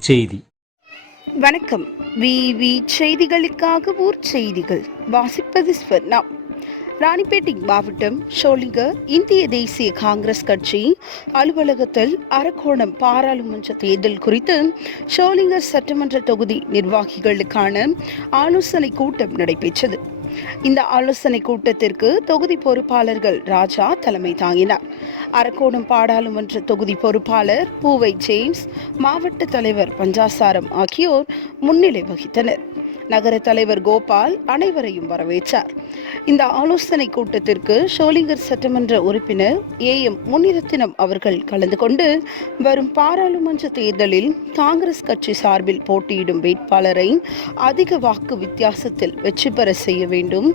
செய்தி. வணக்கம். விவி செய்திகளுக்காக ஊர் செய்திகள். வாசிப்பது ஸ்வர்ணா. ராணிப்பேட்டை மாவட்டம் ஷோலிங்க இந்திய தேசிய காங்கிரஸ் கட்சி அலுவலகத்தில் அரக்கோணம் பாராளுமன்ற தேர்தல் குறித்து ஷோலிங்கர் சட்டமன்ற தொகுதி நிர்வாகிகளுக்கான ஆலோசனை கூட்டம் நடைபெற்றது. இந்த ஆலோசனை கூட்டத்திற்கு தொகுதி பொறுப்பாளர்கள் ராஜா தலைமை தாங்கினார். அரக்கோணம் பாடாளுமன்ற தொகுதி பொறுப்பாளர் பூவை ஜேம்ஸ் மாவட்ட தலைவர் பஞ்சாசாரம் ஆகியோர் முன்னிலை வகித்தனர். நகர தலைவர் கோபால் அனைவரையும் வரவேற்றார். இந்த ஆலோசனை கூட்டத்திற்கு ஷோலிங்கர் சட்டமன்ற உறுப்பினர் ஏ எம் முன்னிரத்தினம் அவர்கள் கலந்து கொண்டு வரும் பாராளுமன்ற தேர்தலில் காங்கிரஸ் கட்சி சார்பில் போட்டியிடும் வேட்பாளரை அதிக வாக்கு வித்தியாசத்தில் வெற்றி பெற செய்ய வேண்டும்.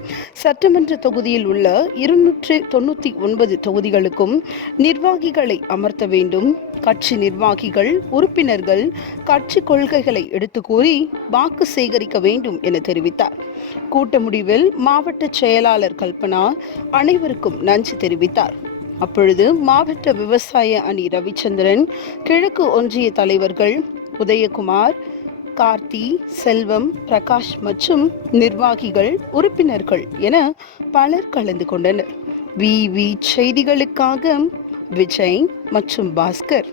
சட்டமன்ற தொகுதியில் உள்ள இருநூற்று தொண்ணூற்றி ஒன்பது தொகுதிகளுக்கும் நிர்வாகிகளை அமர்த்த வேண்டும். கட்சி நிர்வாகிகள் உறுப்பினர்கள் கட்சி கொள்கைகளை எடுத்து கூறி வாக்கு சேகரிக்க வேண்டும். வேண்டும் என தெரிவித்தார். கூட்ட முடிவில் மாவட்ட செயலாளர் கல்பனா அனைவருக்கும் நன்றி தெரிவித்தார். அப்பொழுது மாவட்ட விவசாய அணி ரவிச்சந்திரன் கிழக்கு ஒன்றிய தலைவர்கள் உதயகுமார் கார்த்தி செல்வம் பிரகாஷ் மற்றும் நிர்வாகிகள் உறுப்பினர்கள் என பலர் கலந்து கொண்டனர். விவி செய்திகளுக்காக விஜய் மற்றும் பாஸ்கர்.